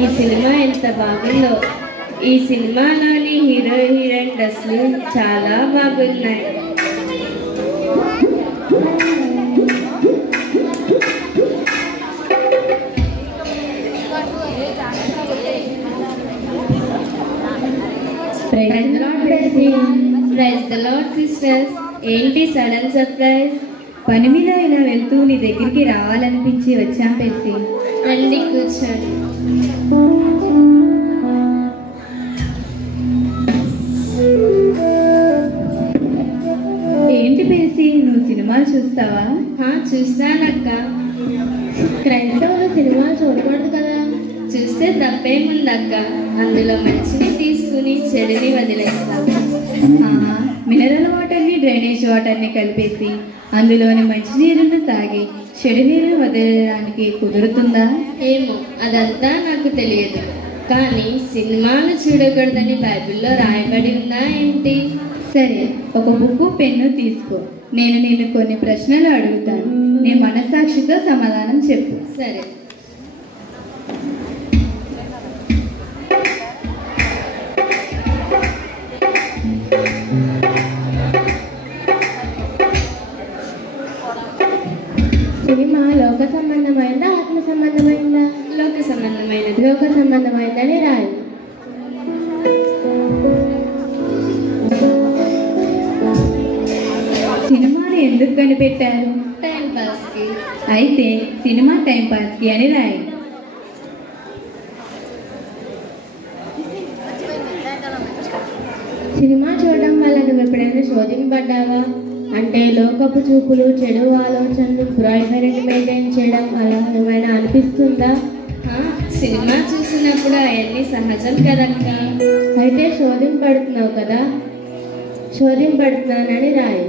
ఈ సినిమా ఎంత బాగుందో. ఈ సినిమాలోని హీరో హీరోయిన్ డ్రెస్లు చాలా బాగున్నాయి. Praise the Lord sisters. ఏంటి సడన్ సర్ప్రైజ్? పని మీద ఇలా వెళ్తూ నీ దగ్గరికి రావాలనిపించి వచ్చాం పెర్సీ. రండి కూర్చోండి. ఏంటి పెర్సీ, నువ్వు సినిమాలు చూస్తావా? చూస్తానక్క. క్రైస్తవులు సినిమాలు చూడకూడదు కదా? చూస్తే తప్పేముందక్క. అందులో మంచిని తీసుకుని చెడుని వదిలేస్తాం. మినరల్ వాటర్ని డ్రైనేజ్ వాటర్ని కలిపేసి అందులోని మంచినీరును తాగి చెడు నీరును వదిలేయడానికి కుదురుతుందా? ఏమో, అదంతా నాకు తెలియదు. కానీ సినిమాలు చూడకూడదని బైబిల్లో రాయబడి ఉందా ఏంటి? సరే, ఒక బుక్కు పెన్ను తీసుకో. నేను నిన్ను కొన్ని ప్రశ్నలు అడుగుతాను. నీ మనస్సాక్షితో సమాధానం చెప్పు. సరే. సినిమా లోక సంబంధమైందా ఆత్మ సంబంధమైందా? లోక సంబంధమైనది. లోక సంబంధమైందని రాయి. సినిమాని ఎందుకు కనిపెట్టారు? టైం పాస్ కి. అయితే సినిమా టైం పాస్ కి అని రాయి. సినిమా చూడడం వల్ల నువ్వు ఎప్పుడైనా శోధింపడ్డావా? అంటే లోకపు చూపులు, చెడు ఆలోచనలు, ప్రైవేట్ మెయింటైన్ చేయడం అలా ఏమైనా అనిపిస్తుందా? సినిమా చూసినప్పుడు అవన్నీ సహజం కదక్క. అయితే శోధింపడుతున్నావు కదా? శోధింపడుతున్నానని రాయి.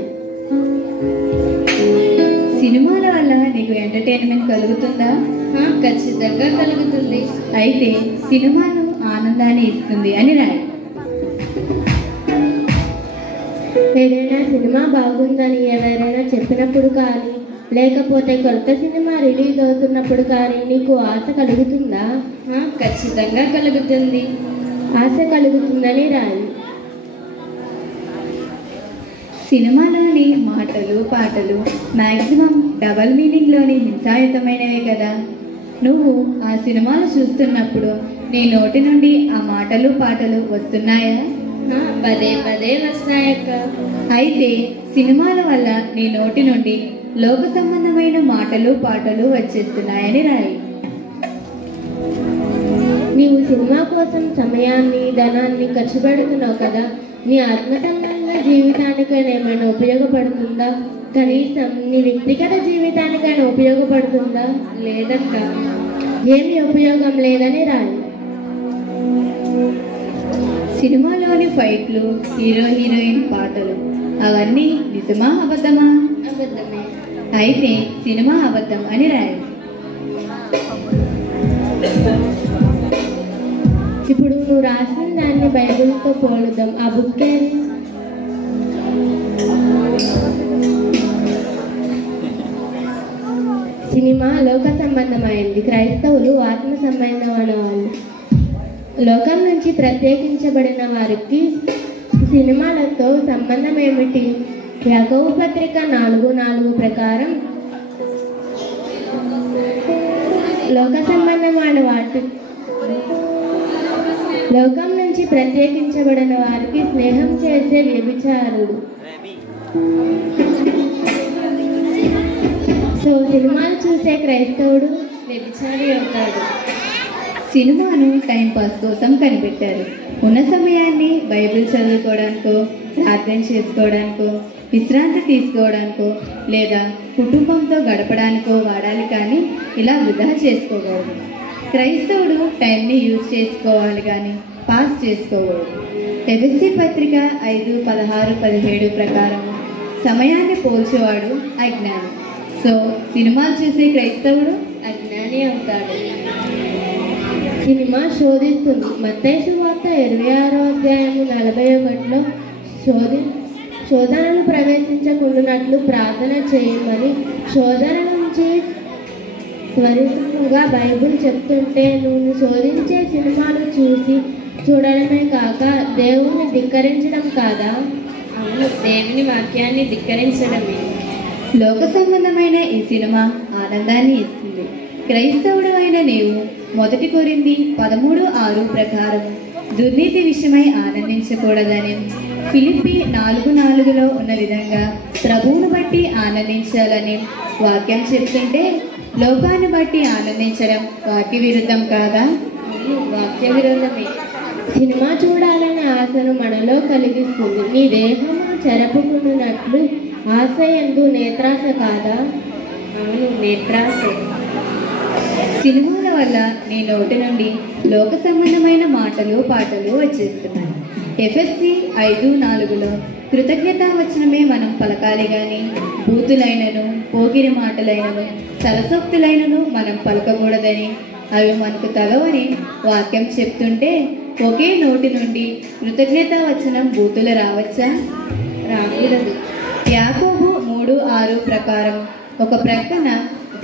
సినిమాల వల్ల నీకు ఎంటర్టైన్మెంట్ కలుగుతుందా? ఖచ్చితంగా కలుగుతుంది. అయితే సినిమాను ఆనందాన్ని ఇస్తుంది అని రాయి. ఏదైనా సినిమా బాగుందని ఎవరైనా చెప్పినప్పుడు కానీ, లేకపోతే కొత్త సినిమా రిలీజ్ అవుతున్నప్పుడు కానీ నీకు ఆశ కలుగుతుందా? ఖచ్చితంగా కలుగుతుంది. ఆశ కలుగుతుందని రాయి. సినిమాలోని మాటలు, పాటలు మ్యాక్సిమం డబల్ మీనింగ్లోని హింసాయుతమైనవే కదా. నువ్వు ఆ సినిమాలు చూస్తున్నప్పుడు నీ నోటి నుండి ఆ మాటలు, పాటలు వస్తున్నాయా? పదే పదే వస్తాయక్క. అయితే సినిమాల వల్ల నీ నోటి నుండి లోక సంబంధమైన మాటలు, పాటలు వచ్చేస్తున్నాయని రాయి. నీవు సినిమా కోసం సమయాన్ని, ధనాన్ని ఖర్చు పెడుతున్నావు కదా. నీ ఆత్మ సంబంధ జీవితానికైనా ఏమైనా ఉపయోగపడుతుందా? కనీసం నీ వ్యక్తిగత జీవితానికైనా ఉపయోగపడుతుందా? లేదక్క. ఏమి ఉపయోగం లేదని రాయి. సినిమాలోని ఫైట్లు, హీరో హీరోయిన్ పాటలు అవన్నీ నిజమా అబద్ధమా? అబద్ధమే. అయితే సినిమా అబద్ధం అని రాయి. ఇప్పుడు నువ్వు రాసిన దాన్ని బైబిల్తో పోలుద్దాం. ఆ బుక్ ఏది? సినిమా లోక సంబంధమైంది, క్రైస్తవులు ఆత్మ సంబంధమైన వాళ్ళు. లోకం నుంచి ప్రత్యేకించబడిన వారికి సినిమాలతో సంబంధం ఏమిటి? యాకోబు పత్రిక 4:4 ప్రకారం లోక సంబంధమైన వాటి లోకం నుంచి ప్రత్యేకించబడిన వారికి స్నేహం చేసే వ్యభిచారుడు. సో సినిమాలు చూసే క్రైస్తవుడు వ్యభిచారి అవుతాడు. సినిమాను టైంపాస్ కోసం కనిపెట్టారు. ఉన్న సమయాన్ని బైబిల్ చదువుకోవడానికో, ప్రార్థన చేసుకోవడానికో, విశ్రాంతి తీసుకోవడానికో లేదా కుటుంబంతో గడపడానికో వాడాలి, కానీ ఇలా వృధా చేసుకోకూడదు. క్రైస్తవుడు టైంని యూజ్ చేసుకోవాలి కానీ పాస్ చేసుకోకూడదు. ఎఫెసీ పత్రిక 5:16-17 ప్రకారం సమయాన్ని పోల్చేవాడు అజ్ఞాని. సో సినిమాలు చూసే క్రైస్తవుడు అజ్ఞాని అవుతాడు. సినిమా శోధిస్తుంది. మత్తయి సువార్త 26:41 శోధనలు ప్రవేశించకుండానట్లు ప్రార్థన చేయమని శోధన నుంచి త్వరితంగా బైబిల్ చెప్తుంటే నువ్వు శోధించే సినిమాలు చూడడమే కాక దేవుని ధిక్కరించడం కాదా? అవును, దేవుని వాక్యాన్ని ధిక్కరించడమే. లోక సంబంధమైన ఈ సినిమా ఆనందాన్ని ఇస్తుంది. క్రైస్తవుడు అయిన నీవు 1 కొరింథీ 13:6 ప్రకారం దుర్నీతి విషయమై ఆనందించకూడదని, ఫిలిప్పీ 4:4లో ఉన్న విధంగా ప్రభువును బట్టి ఆనందించాలని వాక్యం చెప్తుంటే లోకాన్ని బట్టి ఆనందించడం వాక్య విరుద్ధం కాదా? వాక్య విరుద్ధమే. సినిమా చూడాలనే ఆశను మనలో కలిగిస్తుంది. నీ దేహమును చెరపుకున్నట్లు ఆశ ఎందు నేత్రాశ కాదా? అవును, నేత్రాశ. సినిమాల వల్ల నీ నోటి నుండి లోక సంబంధమైన మాటలు పాటలు వచ్చేస్తున్నాయి. ఎఫెసీ 5:4లో కృతజ్ఞతావచనమే మనం పలకాలి గాని బూతులైనను పోకిరి మాటలైనను సరసోక్తులైనను మనం పలకకూడదని, అవి మనకు తలవని వాక్యం చెప్తుంటే ఒకే నోటి నుండి కృతజ్ఞతావచనం బూతులు రావచ్చా? రాకూడదు. యాకోబు 3:6 ప్రకారం ఒక ప్రక్కన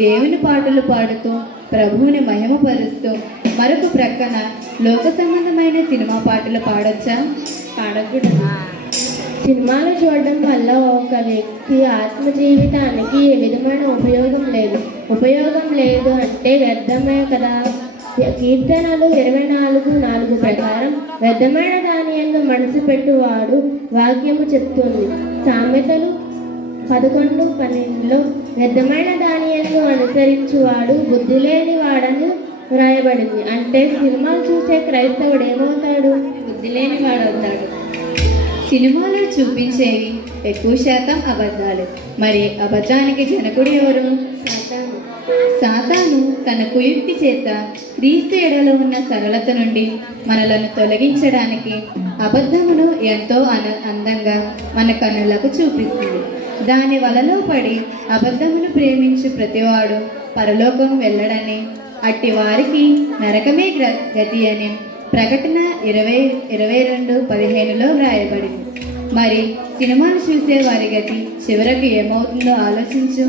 దేవుని పాటలు పాడుతూ ప్రభువుని మహిమపరుస్తూ మరొక ప్రక్కన లోక సంబంధమైన సినిమా పాటలు పాడొచ్చా? పాడకూడదు. సినిమాలు చూడడం వల్ల ఒక వ్యక్తి ఆత్మ జీవితానికి ఏ విధమైన ఉపయోగం లేదు అంటే వ్యర్థమే కదా. కీర్తనలు 24:4 ప్రకారం వ్యర్థమైన దాని యందు మనసు పెట్టువాడు వాక్యము చెప్తుంది. సామెతలు 11:12లో వ్యర్థమైన దాని యందు అనుసరించువాడు బుద్ధి లేని వాడని వ్రాయబడింది. అంటే సినిమాలు చూసే క్రైస్తవుడు ఏమవుతాడు? బుద్ధి లేని వాడవుతాడు. సినిమాలో చూపించేవి ఎక్కువ శాతం అబద్ధాలు. మరి అబద్ధానికి జనకుడు ఎవరు? సాతాను తన కుయుక్తి చేత క్రీస్తు ఎడలో ఉన్న సరళత నుండి మనలను తొలగించడానికి అబద్ధమును ఎంతో అందంగా మన కన్నులకు చూపిస్తుంది. దాని వలలో పడి అబద్ధమును ప్రేమించు ప్రతివాడు పరలోకం వెళ్ళడని, అట్టి వారికి నరకమే గతి అని ప్రకటన 22:15లో వ్రాయబడింది. మరి సినిమాలు చూసే వారి గతి చివరకు ఏమవుతుందో ఆలోచించు.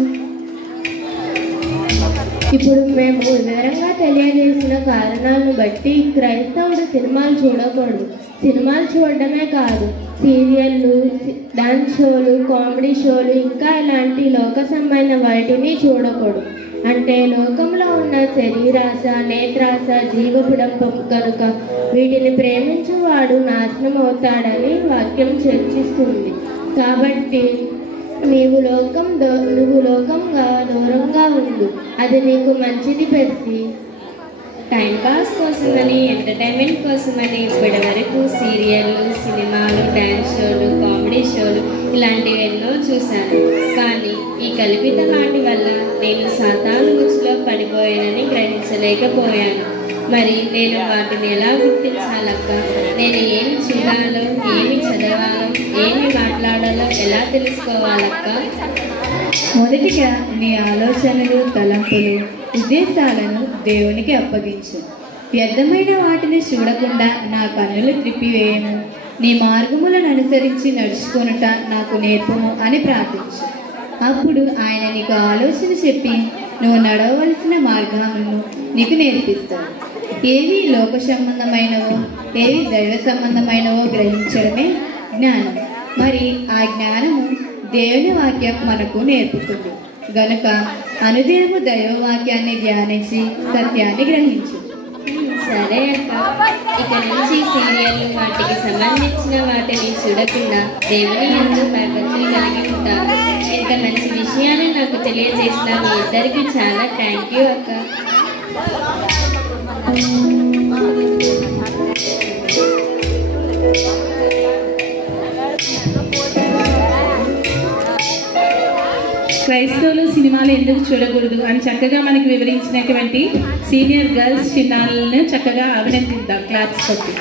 ఇప్పుడు మేము వివరంగా తెలియజేసిన కారణాలను బట్టి క్రైస్తవుడు సినిమాలు చూడకూడదు. సినిమాలు చూడడమే కాదు, సీరియళ్ళు, డాన్స్ షోలు, కామెడీ షోలు ఇంకా ఇలాంటి లోక సంబంధమైన వాటిని చూడకూడదు. అంటే లోకంలో ఉన్న శరీరాశ, నేత్రాశ, జీవపుడంపం కనుక వీటిని ప్రేమించువాడు నాశనం అవుతాడని వాక్యం చర్చిస్తుంది. కాబట్టి నువ్వు లోకంగా దూరంగా ఉండు, అది నీకు మంచిది. పెట్టి టైంపాస్ కోసమని, ఎంటర్టైన్మెంట్ కోసమని ఇప్పటి వరకు సీరియళ్ళు, సినిమాలు, డ్యాన్స్ షోలు, కామెడీ షోలు ఇలాంటివి ఎన్నో చూశాను. కానీ ఈ కల్పిత వాటి వల్ల నేను సాతాను ఉచ్చులో పడిపోయానని గ్రహించలేకపోయాను. మరి నేను వాటిని ఎలా గుర్తించాలక్క? నేను ఏమి చూడాలో, ఏమి చదవాలో, ఏమి మాట్లాడాలో ఎలా తెలుసుకోవాలక్క? మొదటిగా నీ ఆలోచనలు, తలంపులు, ఉద్దేశాలను దేవునికి అప్పగించు. వ్యర్థమైన వాటిని చూడకుండా నా కన్నులు త్రిప్పివేయము, నీ మార్గములను అనుసరించి నడుచుకొనుట నాకు నేర్పుము అని ప్రార్థించు. అప్పుడు ఆయన నీకు ఆలోచన చెప్పి నువ్వు నడవవలసిన మార్గాలను నీకు నేర్పిస్తాడు. ఏవి లోక సంబంధమైనవో, ఏవి దైవ సంబంధమైనవో గ్రహించడమే జ్ఞానం. మరి ఆ జ్ఞానము దేవుని వాక్యం మనకు నేర్పుతుంది గనుక అనుదినము దైవవాక్యాన్ని ధ్యానించి సత్యాన్ని గ్రహించు. సరే అక్క, ఇక నుంచి సీరియళ్ళు వాటికి సంబంధించిన వాటిని చూడకుండా దేవుని యందు భయభక్తులు కలిగి ఉంటాను. ఇంత మంచి విషయాన్ని నాకు తెలియజేసిన మీ ఇద్దరికి చాలా థ్యాంక్ యూ అక్క. క్రైస్తవులు సినిమాలు ఎందుకు చూడకూడదు అని చక్కగా మనకి వివరించినటువంటి సీనియర్ గర్ల్స్ చిన్నారులను చక్కగా అభినందిద్దాం క్లాప్స్ కొట్టి.